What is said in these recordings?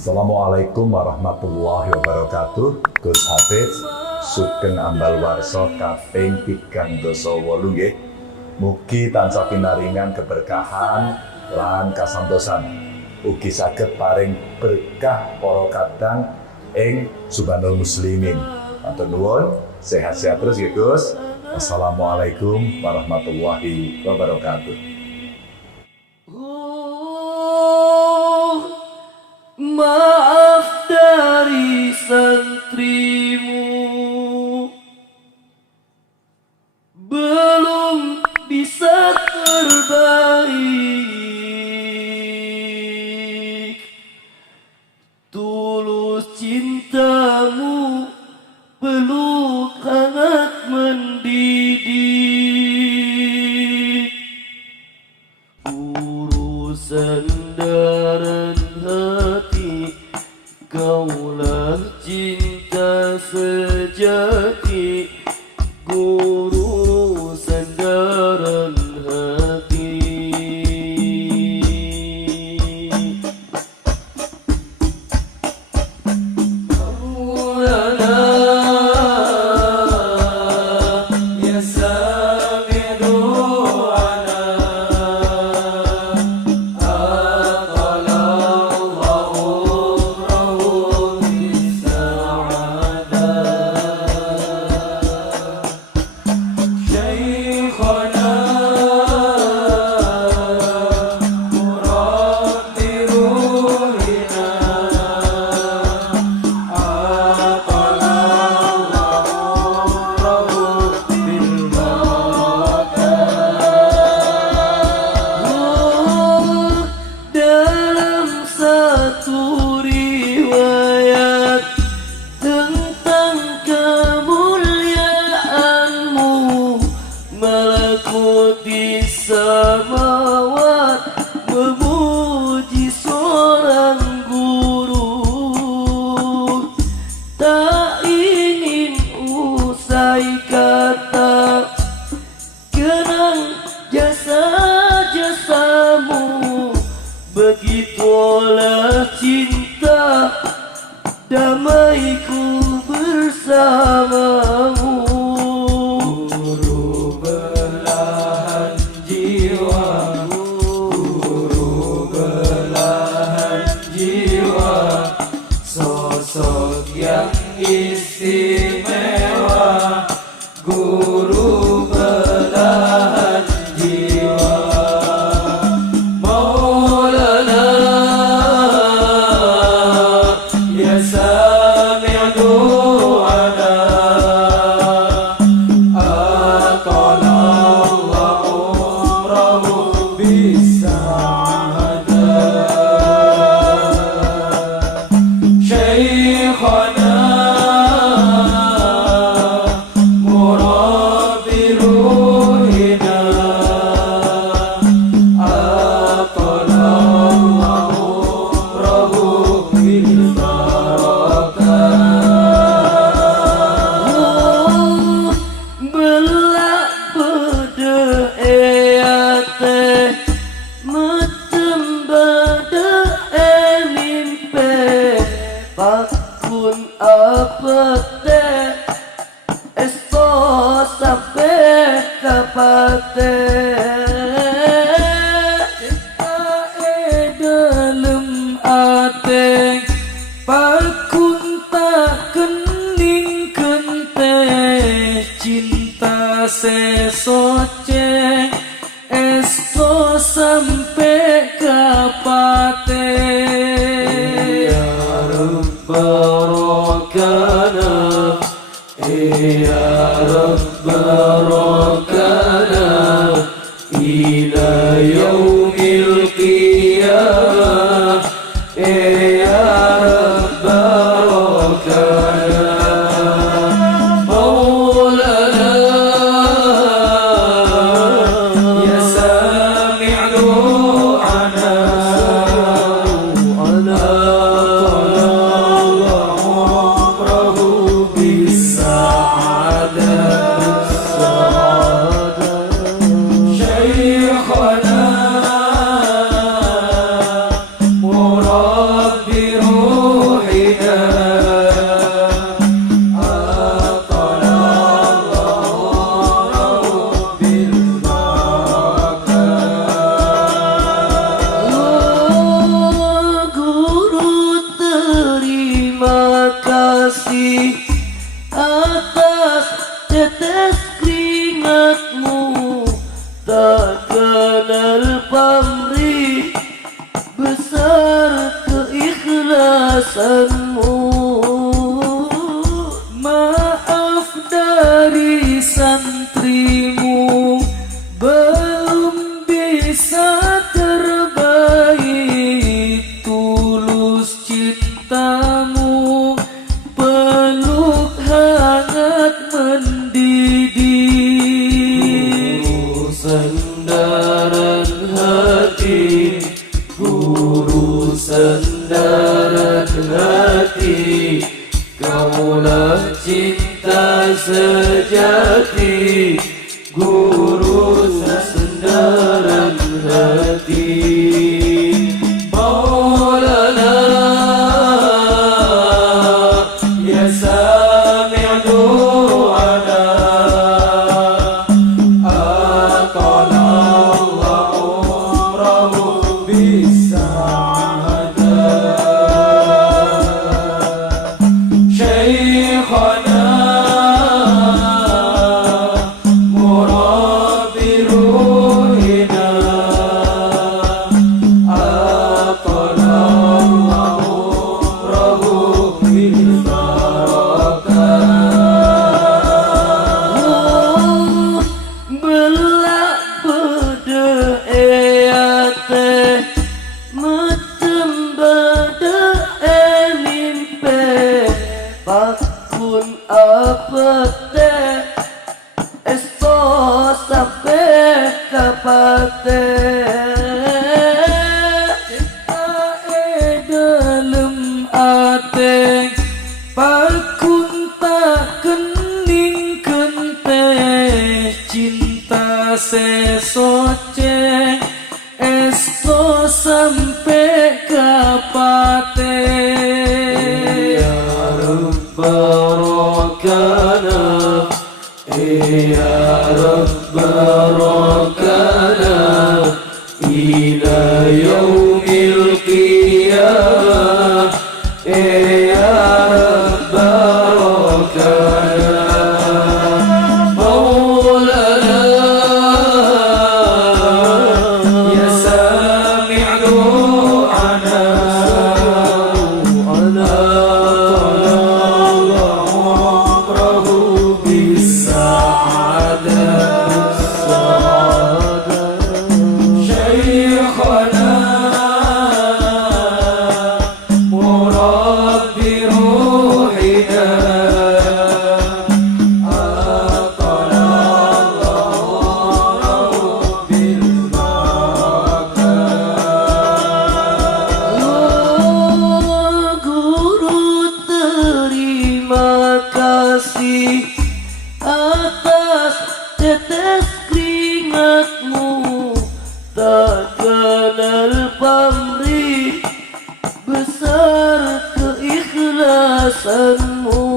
Assalamualaikum warahmatullahi wabarakatuh. Gus Hafiz Sugeng Ambal Warso kaping 38 nggih. Mugi tansah pinaringan keberkahan lan kasantosan. Ugi saged paring berkah para kadang ing Subhanul Muslimin. Matur nuwun, sehat-sehat terus ya Gus. Wassalamualaikum warahmatullahi wabarakatuh. Maaf dari santrimu, belum bisa terbaik. Tulus cintamu peluk hangat mendidik. Urusan daran hati, kaulah cinta sejati, guru sandaran hati. Maulana ya sami doana, di samawat memuji seorang guru. Tak ingin usai kata, kenang jasa-jasamu. Begitulah cinta damaiku bersamamu. Sosok yang istimewa, guru belahan jiwa. Maulana ya sami' du'ana, atala Allah umrahu bisa'adah. شيخنا مربي روحنا، أطال الله عمره بالبركة. Belak beda eyate metem beda mimpe, pakun apa teh esto sampai kapate. Kita dalam ate pakun tak kening kente, cinta sesoceng esto sampai kapate. Barakana, ya Rabb barakana, ila yaumil qiyamah, ya Rabb barakana. Maulana ya sami' du'ana, شيخنا مربي kasih atas tetes keringatmu, tak kenal pamrih besar keikhlasanmu. Maaf dari santrimu, belum bisa terbaik. Tulus cintamu, peluk hangat mendidih. Guru sandaran hati, guru sandaran hati, kaulah cinta sejati, guru sandaran hati. Maulana ya sami' du'ana, atala Allah umrahu bis-sa'adah. Syekhana murabbi ruhina, atala Allah umrahu bil-barakah. Belak bede eate, metem bede mimpe, pakun apa teh esto sampai kapate. Cinta dalam ate, pakun tak kening kente, cinta sesoce esto sampai kapate. Ya Rabbarokana, ya Rabbarokana, ila yaumil qiyamah, ya Rabbarokana. Maulana ya sami' du'ana, Syekhana murabbi ruhina, atala Allah umrahu bil-barakah. Guru terima kasih atas tetes keringatmu, tak kenal pamrih besar keikhlasanmu.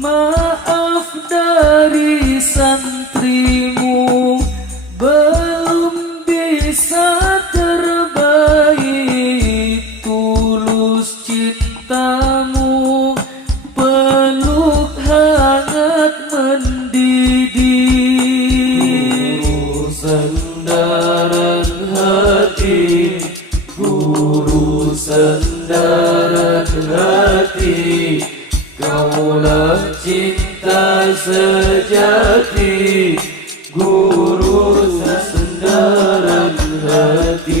Maaf dari santrimu, belum bisa terbaik. Tulus cintamu, peluk hangat mendidih. Guru sandaran hati, guru sandaran hati, kaulah cinta sejati, guru sandaran hati.